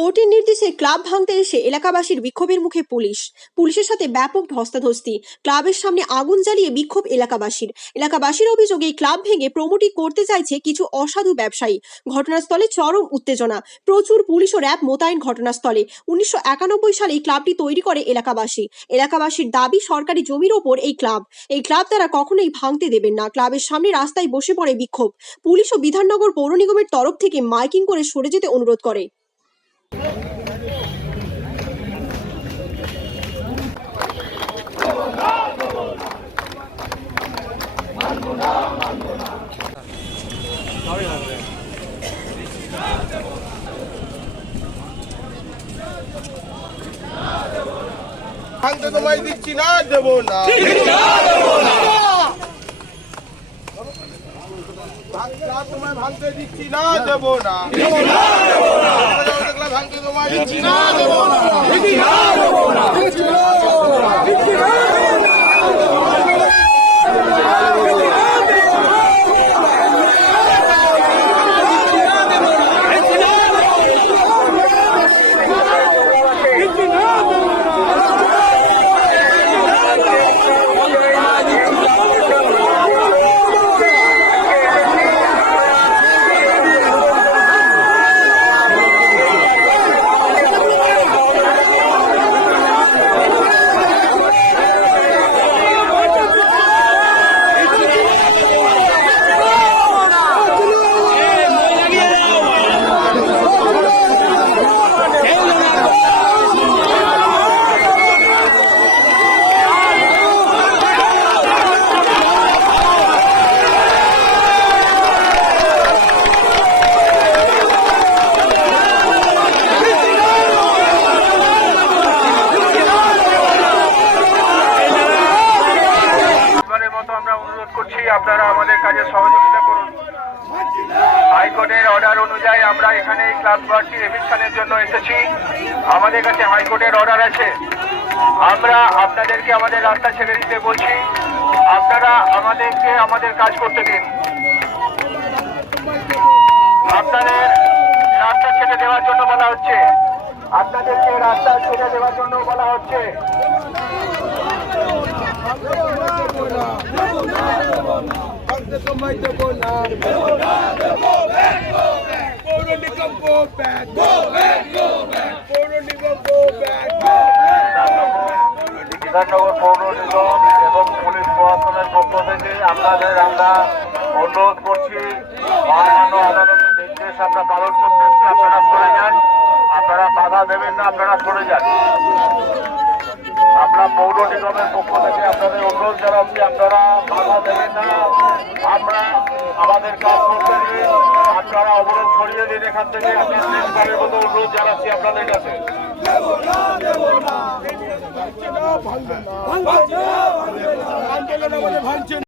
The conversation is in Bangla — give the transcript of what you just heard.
কোর্টের নির্দেশে ক্লাব ভাঙতে এসে এলাকাবাসীর বিক্ষোভের মুখে পুলিশ। পুলিশের সাথে ব্যাপক ধস্তাধস্তি। ক্লাবের সামনে আগুন জ্বালিয়ে বিক্ষোভ এলাকাবাসীর। এলাকাবাসীর অভিযোগে ক্লাব ভেঙে প্রমোটিং করতে চাইছে কিছু অসাধু ব্যবসায়ী। ঘটনাস্থলে চরম উত্তেজনা। প্রচুর পুলিশ ও র্যাব মোতায়েন ঘটনাস্থলে। উনিশশো একানব্বই সালে এই ক্লাবটি তৈরি করে এলাকাবাসী। এলাকাবাসীর দাবি, সরকারি জমির ওপর এই ক্লাব। এই ক্লাব তারা কখনোই ভাঙতে দেবেন না। ক্লাবের সামনে রাস্তায় বসে পড়ে বিক্ষোভ। পুলিশ ও বিধাননগর পৌর নিগমের তরফ থেকে মাইকিং করে সরে যেতে অনুরোধ করে। ভাঙতে তোমায় দিচ্ছি না দেবো না তোমায় ভাঙতে দিচ্ছি না দেবো না। ভাঙতে তোমায়। মতো আমরা অনুরোধ করছি, আপনারা আমাদের কাজে সহযোগিতা করুন। হাইকোর্টের অর্ডার অনুযায়ী আমরা এখানে এই ক্লাব ঘরটি এভিকশনের জন্য এসেছি। আমাদের কাছে হাইকোর্টের অর্ডার আছে। আমরা আপনাদেরকে আমাদের রাস্তা ছেড়ে দিতে বলছি। আপনারা আমাদেরকে আমাদের কাজ করতে দিন। আপনাদের রাস্তা ছেড়ে দেওয়ার জন্য বলা হচ্ছে। আপনাদেরকে রাস্তা ছেড়ে দেওয়ার জন্য বলা হচ্ছে। তোমায় দেবো এবং পুলিশ প্রশাসনের পক্ষ থেকে আপনাদের আমরা অনুরোধ করছি আদালতের নির্দেশ আমরা পালন করতেছি, আপনারা সরে যান। আপনারা বাধা দেবেন না, আপনারা সরে যান। পৌর নিগমের পক্ষ থেকে আপনাদের অনুরোধ জানাচ্ছি, আপনারা বাধা দেবেন না। আমরা আমাদের কাজ করতে দিন আপনারা অবরোধ সরিয়ে দিন এখান থেকে। আমরা শেষবারের মতো অনুরোধ জানাচ্ছি আপনাদের কাছে। ভাঙছে